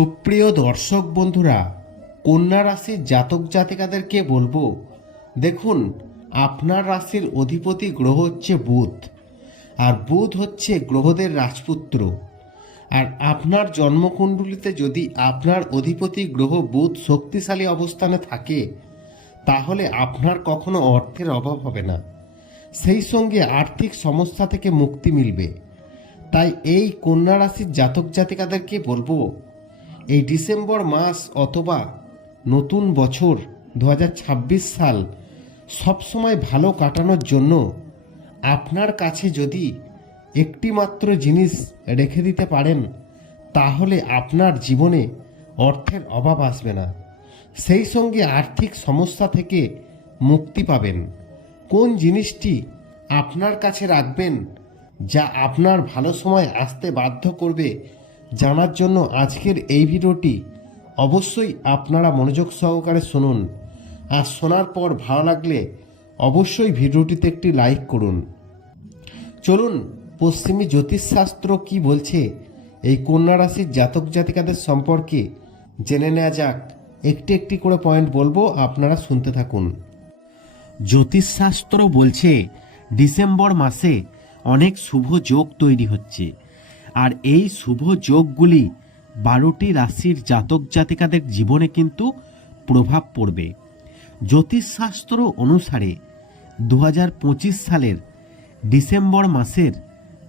সুপ্রিয় দর্শক বন্ধুরা, কন্যা রাশির জাতক জাতিকাদেরকে বলব, দেখুন, আপনার রাশির অধিপতি গ্রহ হচ্ছে বুধ, আর বুধ হচ্ছে গ্রহদের রাজপুত্র। আর আপনার জন্মকুণ্ডলিতে যদি আপনার অধিপতি গ্রহ বুধ শক্তিশালী অবস্থানে থাকে, তাহলে আপনার কখনো অর্থের অভাব হবে না। সেই সঙ্গে আর্থিক সমস্যা থেকে মুক্তি মিলবে। তাই এই কন্যা রাশির জাতক জাতিকাদেরকে বলব এই ডিসেম্বর মাস অথবা নতুন বছর দু হাজার ছাব্বিশ সাল সবসময় ভালো কাটানোর জন্য আপনার কাছে যদি একটি মাত্র জিনিস রেখে দিতে পারেন, তাহলে আপনার জীবনে অর্থের অভাব আসবে না। সেই সঙ্গে আর্থিক সমস্যা থেকে মুক্তি পাবেন। কোন জিনিসটি আপনার কাছে রাখবেন, যা আপনার ভালো সময় আসতে বাধ্য করবে জানার জন্য আজকের এই ভিডিওটি অবশ্যই আপনারা মনোযোগ সহকারে শুনুন। আর শোনার পর ভালো লাগলে অবশ্যই ভিডিওটিতে একটি লাইক করুন। চলুন, পশ্চিমী জ্যোতিষশাস্ত্র কি বলছে এই কন্যা রাশির জাতক জাতিকাদের সম্পর্কে জেনে নেওয়া যাক। একটি একটি করে পয়েন্ট বলব, আপনারা শুনতে থাকুন। জ্যোতিষশাস্ত্র বলছে, ডিসেম্বর মাসে অনেক শুভ যোগ তৈরি হচ্ছে। আর এই শুভ যোগগুলি বারোটি রাশির জাতক জাতিকাদের জীবনে কিন্তু প্রভাব পড়বে। জ্যোতিষশাস্ত্র অনুসারে দু হাজার পঁচিশ সালের ডিসেম্বর মাসের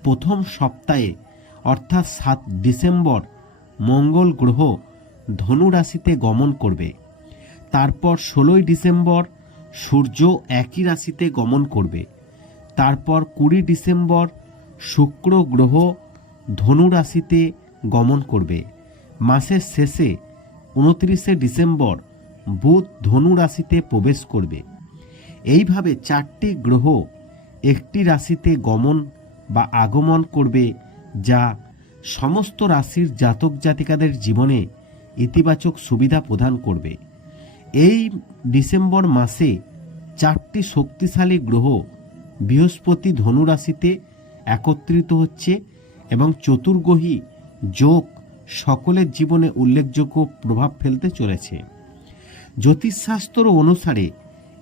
প্রথম সপ্তাহে, অর্থাৎ সাত ডিসেম্বর, মঙ্গল গ্রহ ধনু রাশিতে গমন করবে। তারপর ষোলোই ডিসেম্বর, সূর্য একই রাশিতে গমন করবে। তারপর কুড়ি ডিসেম্বর, শুক্র গ্রহ ধনু রাশিতে গমন করবে। মাসের শেষে উনত্রিশে ডিসেম্বর বুধ ধনু রাশিতে প্রবেশ করবে। এইভাবে চারটি গ্রহ একটি রাশিতে গমন বা আগমন করবে যা সমস্ত রাশির জাতক জাতিকাদের জীবনে ইতিবাচক সুবিধা প্রদান করবে। এই ডিসেম্বর মাসে চারটি শক্তিশালী গ্রহ বৃহস্পতি ধনু রাশিতে একত্রিত হচ্ছে এবং চতুর্গ্রহী যোগ সকলের জীবনে উল্লেখযোগ্য প্রভাব ফেলতে চলেছে। জ্যোতিষশাস্ত্র অনুসারে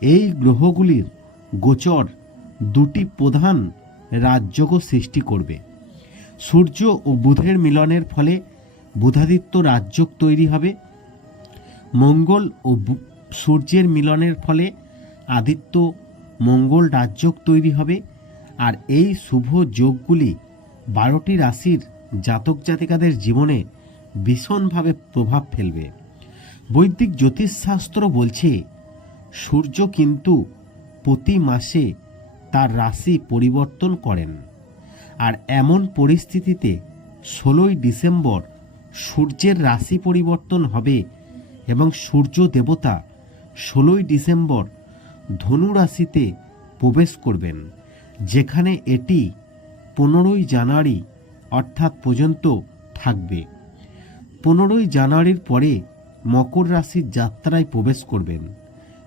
এই গ্রহগুলির গোচর দুটি প্রধান রাজযোগ সৃষ্টি করবে। সূর্য ও বুধের মিলনের ফলে বুধাদিত্য রাজযোগ তৈরি হবে। মঙ্গল ও সূর্যের মিলনের ফলে আদিত্য মঙ্গল রাজযোগ তৈরি হবে। আর এই শুভ যোগগুলি বারোটি রাশির জাতক জাতিকাদের জীবনে ভীষণভাবে প্রভাব ফেলবে। বৈদিক জ্যোতিষশাস্ত্র বলছে, সূর্য কিন্তু প্রতি মাসে তার রাশি পরিবর্তন করেন। আর এমন পরিস্থিতিতে ষোলোই ডিসেম্বর সূর্যের রাশি পরিবর্তন হবে এবং সূর্য দেবতা ষোলোই ডিসেম্বর ধনু রাশিতে প্রবেশ করবেন, যেখানে এটি পনেরোই জানুয়ারি অর্থাৎ পর্যন্ত থাকবে। পনেরোই জানুয়ারির পরে মকর রাশির যাত্রায় প্রবেশ করবেন।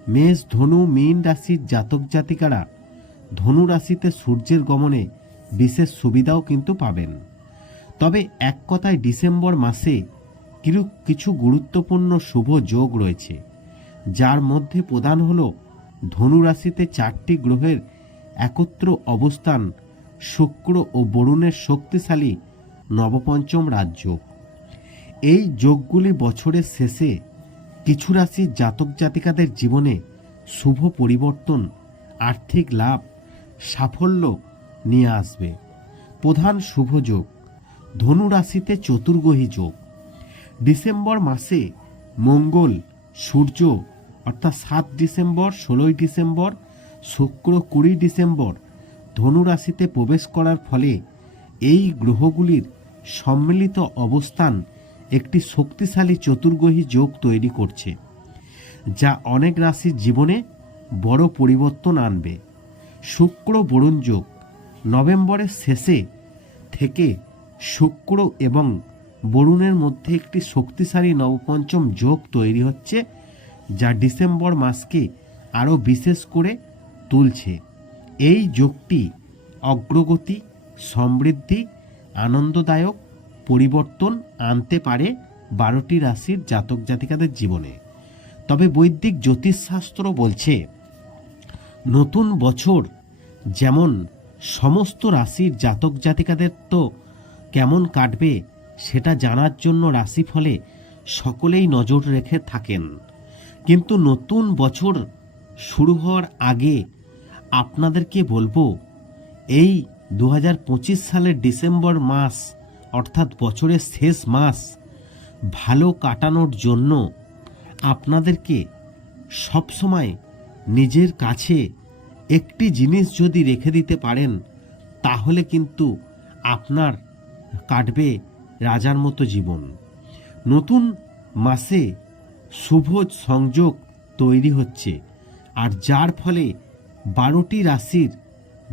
মেষ, ধনু, মীন রাশির জাতক জাতিকারা ধনু রাশিতে সূর্যের গমনে বিশেষ সুবিধাও কিন্তু পাবেন। তবে এক কথায় ডিসেম্বর মাসে কিছু কিছু গুরুত্বপূর্ণ শুভ যোগ রয়েছে, যার মধ্যে প্রধান হল ধনু রাশিতে চারটি গ্রহের একত্র অবস্থান শুক্র ও বরুণের শক্তিশালী নবপঞ্চম রাজ্য। এই যোগগুলি বছরের শেষে কিছু রাশির জাতক জাতিকাদের জীবনে শুভ পরিবর্তন, আর্থিক লাভ, সাফল্য নিয়ে আসবে। প্রধান শুভ যোগ ধনু রাশিতে চতুর্গ্রহী যোগ। ডিসেম্বর মাসে মঙ্গল, সূর্য অর্থাৎ সাত ডিসেম্বর, ষোলোই ডিসেম্বর, শুক্র কুড়ি ডিসেম্বর ধনু রাশিতে প্রবেশ করার ফলে এই গ্রহগুলির সম্মিলিত অবস্থান একটি শক্তিশালী চতুর্গ্রহী যোগ তৈরি করছে, যা অনেক রাশির জীবনে বড় পরিবর্তন আনবে। শুক্র বরুণ যোগ নভেম্বরের শেষে থেকে শুক্র এবং বরুণের মধ্যে একটি শক্তিশালী নবপঞ্চম যোগ তৈরি হচ্ছে, যা ডিসেম্বর মাসকে আরও বিশেষ করে তুলছে। এই যোগটি অগ্রগতি, সমৃদ্ধি, আনন্দদায়ক পরিবর্তন আনতে পারে বারোটি রাশির জাতক জাতিকাদের জীবনে। তবে বৈদিক জ্যোতিষশাস্ত্র বলছে, নতুন বছর যেমন সমস্ত রাশির জাতক জাতিকাদের তো কেমন কাটবে সেটা জানার জন্য রাশিফলে সকলেই নজর রেখে থাকেন। কিন্তু নতুন বছর শুরু হওয়ার আগে আপনাদেরকে বলব, এই দু পঁচিশ সালের ডিসেম্বর মাস, অর্থাৎ বছরের শেষ মাস, ভালো কাটানোর জন্য আপনাদেরকে সবসময় নিজের কাছে একটি জিনিস যদি রেখে দিতে পারেন, তাহলে কিন্তু আপনার কাটবে রাজার মতো জীবন। নতুন মাসে শুভ সংযোগ তৈরি হচ্ছে, আর যার ফলে বারোটি রাশির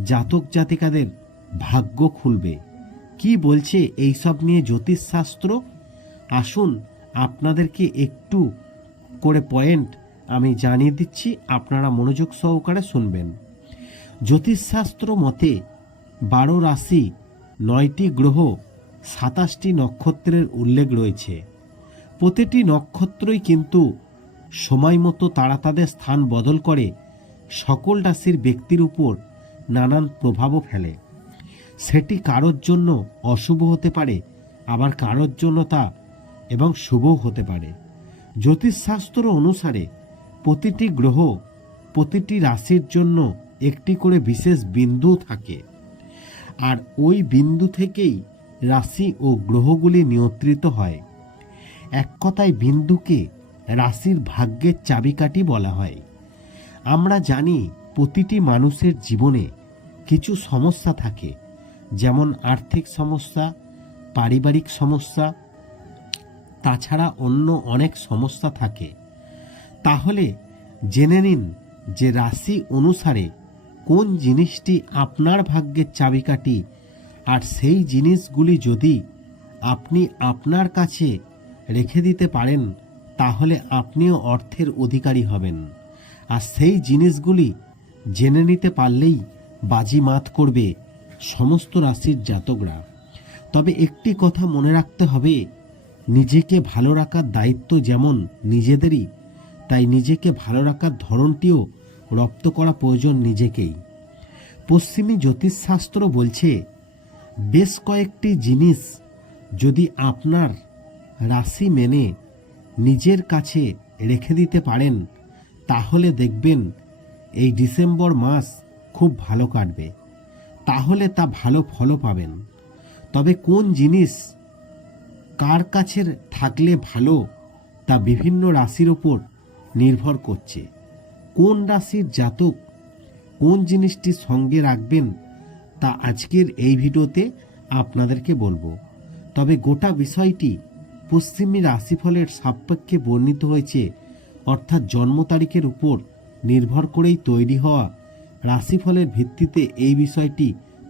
জাতক জাতিকাদের ভাগ্য খুলবে। কি বলছে এইসব নিয়ে জ্যোতিষশাস্ত্র? আসুন আপনাদেরকে একটু করে পয়েন্ট আমি জানিয়ে দিচ্ছি, আপনারা মনোযোগ সহকারে শুনবেন। জ্যোতিষশাস্ত্র মতে, বারো রাশি নয়টি গ্রহ সাতাশটি নক্ষত্রের উল্লেখ রয়েছে। প্রতিটি নক্ষত্রই কিন্তু সময় মতো তারা তাদের স্থান বদল করে সকল রাশির ব্যক্তির উপর নানান প্রভাবও ফেলে। সেটি কারোর জন্য অশুভ হতে পারে, আবার কারোর জন্য তা এবং শুভও হতে পারে। জ্যোতিষশাস্ত্র অনুসারে প্রতিটি গ্রহ প্রতিটি রাশির জন্য একটি করে বিশেষ বিন্দু থাকে। আর ওই বিন্দু থেকেই রাশি ও গ্রহগুলি নিয়ন্ত্রিত হয়। এক কথায় বিন্দুকে রাশির ভাগ্যের চাবিকাঠি বলা হয়। আমরা জানি প্রতিটি মানুষের জীবনে কিছু সমস্যা থাকে, যেমন আর্থিক সমস্যা, পারিবারিক সমস্যা, তাছাড়া অন্য অনেক সমস্যা থাকে। তাহলে জেনে নিন যে রাশি অনুসারে কোন জিনিসটি আপনার ভাগ্যের চাবিকাঠি, আর সেই জিনিসগুলি যদি আপনি আপনার কাছে রেখে দিতে পারেন, তাহলে আপনিও অর্থের অধিকারী হবেন। আর সেই জিনিসগুলি জেনে নিতে পারলেই বাজি মাত করবে সমস্ত রাশির জাতকরা। তবে একটি কথা মনে রাখতে হবে, নিজেকে ভালো রাখার দায়িত্ব যেমন নিজেদেরই, তাই নিজেকে ভালো রাখার ধরনটিও রপ্ত করা প্রয়োজন নিজেকেই। পশ্চিমী জ্যোতিষশাস্ত্র বলছে, বেশ কয়েকটি জিনিস যদি আপনার রাশি মেনে নিজের কাছে রেখে দিতে পারেন তাহলে দেখবেন এই ডিসেম্বর মাস খুব ভালো কাটবে। তাহলে তা ভালো ফলও পাবেন। তবে কোন জিনিস কার কাছে থাকলে ভালো তা বিভিন্ন রাশির ওপর নির্ভর করছে। কোন রাশির জাতক কোন জিনিসটি সঙ্গে রাখবেন তা আজকের এই ভিডিওতে আপনাদেরকে বলব। তবে গোটা বিষয়টি পশ্চিমী রাশিফলের সাপেক্ষে বর্ণিত হয়েছে অর্থাৎ জন্ম তারিখের উপর নির্ভর করেই তৈরি হওয়া রাশিফলের ভিত্তিতে এই বিষয়টি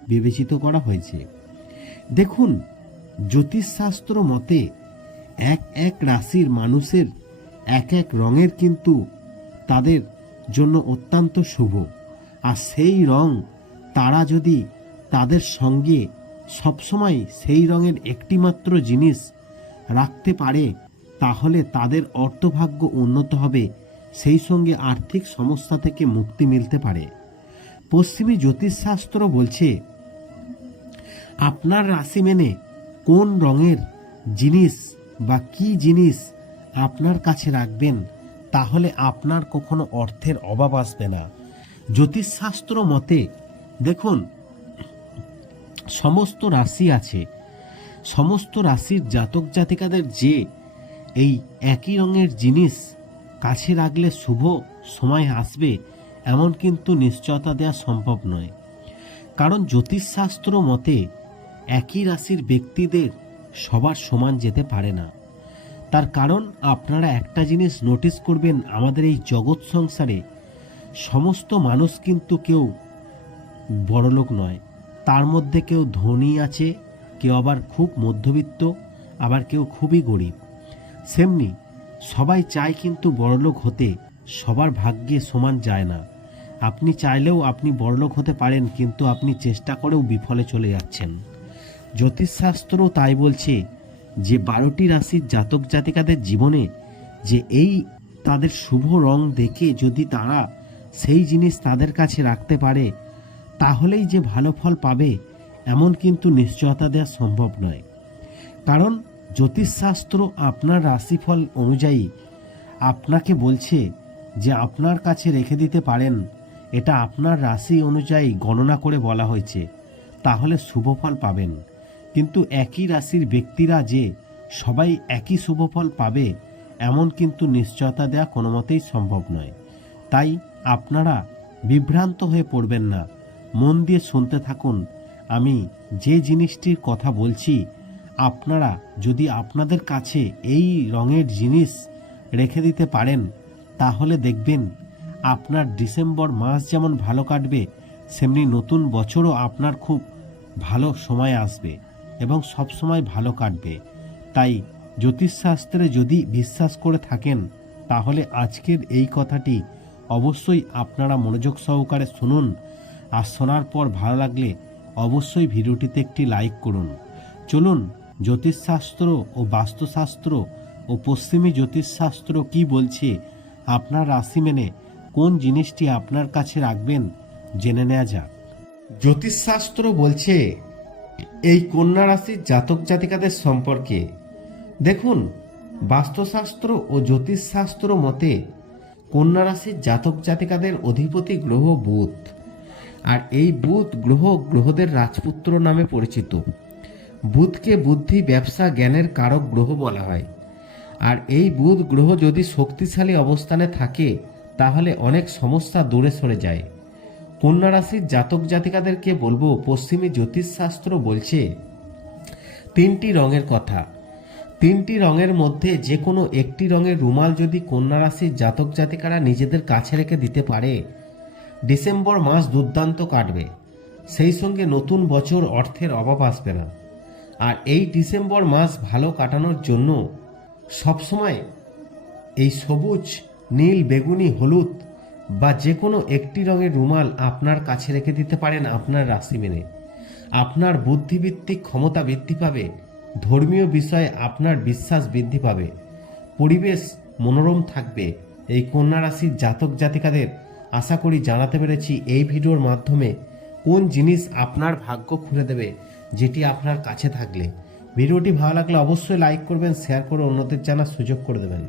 বিবেচিত করা হয়েছে। দেখুন, জ্যোতিষশাস্ত্র মতে এক এক রাশির মানুষের এক এক রঙের কিন্তু তাদের জন্য অত্যন্ত শুভ। আর সেই রং তারা যদি তাদের সঙ্গে সবসময় সেই রঙের একটিমাত্র জিনিস রাখতে পারে তাহলে তাদের অর্থভাগ্য উন্নত হবে। সেই সঙ্গে আর্থিক সমস্যা থেকে মুক্তি মিলতে পারে। পশ্চিমী জ্যোতিষশাস্ত্র বলছে, আপনার রাশি মেনে কোন রঙের জিনিস বা কি জিনিস আপনার কাছে রাখবেন, তাহলে আপনার কখনো অর্থের অভাব আসবে না। জ্যোতিষশাস্ত্র মতে, দেখুন, সমস্ত রাশি আছে। সমস্ত রাশির জাতক জাতিকাদের যে এই একই রঙের জিনিস কাছে রাখলে শুভ সময় আসবে, এমন কিন্তু নিশ্চয়তা দেওয়া সম্ভব নয়। কারণ জ্যোতিষশাস্ত্র মতে একই রাশির ব্যক্তিদের সবার সমান যেতে পারে না। তার কারণ আপনারা একটা জিনিস নোটিস করবেন আমাদের এই জগৎ সংসারে, সমস্ত মানুষ কিন্তু কেউ বড়লোক নয়। তার মধ্যে কেউ ধনী আছে, কেউ আবার খুব মধ্যবিত্ত, আবার কেউ খুবই গরিব। সেমনি সবাই চায় কিন্তু বড়লোক হতে, সবার ভাগ্যে সমান যায় না। আপনি চাইলেও আপনি বড়লোক হতে পারেন, কিন্তু আপনি চেষ্টা করেও বিফলে চলে যাচ্ছেন। জ্যোতিষশাস্ত্র তাই বলছে, যে বারোটি রাশির জাতক জাতিকাদের জীবনে যে এই তাদের শুভ রং দেখে যদি তারা সেই জিনিস তাদের কাছে রাখতে পারে, তাহলেই যে ভালো ফল পাবে, এমন কিন্তু নিশ্চয়তা দেওয়া সম্ভব নয়। কারণ জ্যোতিষশাস্ত্র আপনার রাশিফল অনুযায়ী আপনাকে বলছে যে আপনার কাছে রেখে দিতে পারেন। এটা আপনার রাশি অনুযায়ী গণনা করে বলা হয়েছে। তাহলে শুভফল পাবেন। কিন্তু একই রাশির ব্যক্তিরা যে সবাই একই শুভফল পাবে, এমন কিন্তু নিশ্চয়তা দেওয়া কোনো মতেই সম্ভব নয়। তাই আপনারা বিভ্রান্ত হয়ে পড়বেন না। মন দিয়ে শুনতে থাকুন। আমি যে জিনিসটির কথা বলছি আপনারা যদি আপনাদের কাছে এই রঙের জিনিস রেখে দিতে পারেন, তাহলে দেখবেন আপনার ডিসেম্বর মাস যেমন ভালো কাটবে, সেমনি নতুন বছরও আপনার খুব ভালো সময় আসবে এবং সব সময় ভালো কাটবে। তাই জ্যোতিষশাস্ত্রে যদি বিশ্বাস করে থাকেন, তাহলে আজকের এই কথাটি অবশ্যই আপনারা মনোযোগ সহকারে শুনুন। আর শোনার পর ভালো লাগলে অবশ্যই ভিডিওটিতে একটি লাইক করুন। চলুন জ্যোতিষশাস্ত্র ও বাস্তুশাস্ত্র ও পশ্চিমী জ্যোতিষশাস্ত্র কি বলছে, আপনার রাশি মেনে কোন জিনিসটি আপনার কাছে রাখবেন, জেনে নেওয়া যাক। জ্যোতিষশাস্ত্র বলছে, এই কন্যা রাশির জাতক জাতিকাদের সম্পর্কে। দেখুন, বাস্তুশাস্ত্র ও জ্যোতিষশাস্ত্র মতে কন্যা রাশির জাতক জাতিকাদের অধিপতি গ্রহ বুধ। আর এই বুধ গ্রহ গ্রহদের রাজপুত্র নামে পরিচিত। বুধকে বুদ্ধি, ব্যবসা, জ্ঞানের কারক গ্রহ বলা হয়। আর এই বুধ গ্রহ যদি শক্তিশালী অবস্থানে থাকে, তাহলে অনেক সমস্যা দূরে সরে যায়। কন্যা রাশির জাতক জাতিকাদেরকে বলব, পশ্চিমী জ্যোতিষশাস্ত্র বলছে, তিনটি রঙের কথা। তিনটি রঙের মধ্যে যে কোনো একটি রঙের রুমাল যদি কন্যা রাশির জাতক জাতিকারা নিজেদের কাছে রেখে দিতে পারে, ডিসেম্বর মাস দুর্দান্ত কাটবে। সেই সঙ্গে নতুন বছর অর্থের অভাব আসবে না। আর এই ডিসেম্বর মাস ভালো কাটানোর জন্য সবসময় এই সবুজ, নীল, বেগুনি, হলুদ বা যে কোনো একটি রঙের রুমাল আপনার কাছে রেখে দিতে পারেন আপনার রাশি মেনে। আপনার বুদ্ধিভিত্তিক ক্ষমতা বৃদ্ধি পাবে, ধর্মীয় বিষয়ে আপনার বিশ্বাস বৃদ্ধি পাবে, পরিবেশ মনোরম থাকবে। এই কন্যা রাশির জাতক জাতিকাদের আশা করি জানাতে পেরেছি এই ভিডিওর মাধ্যমে কোন জিনিস আপনার ভাগ্য খুলে দেবে যেটি আপনার কাছে থাকলে। ভিডিওটি ভালো লাগলে অবশ্যই লাইক করবেন শেয়ার করে অন্যদের জানার সুযোগ করে দেবেন।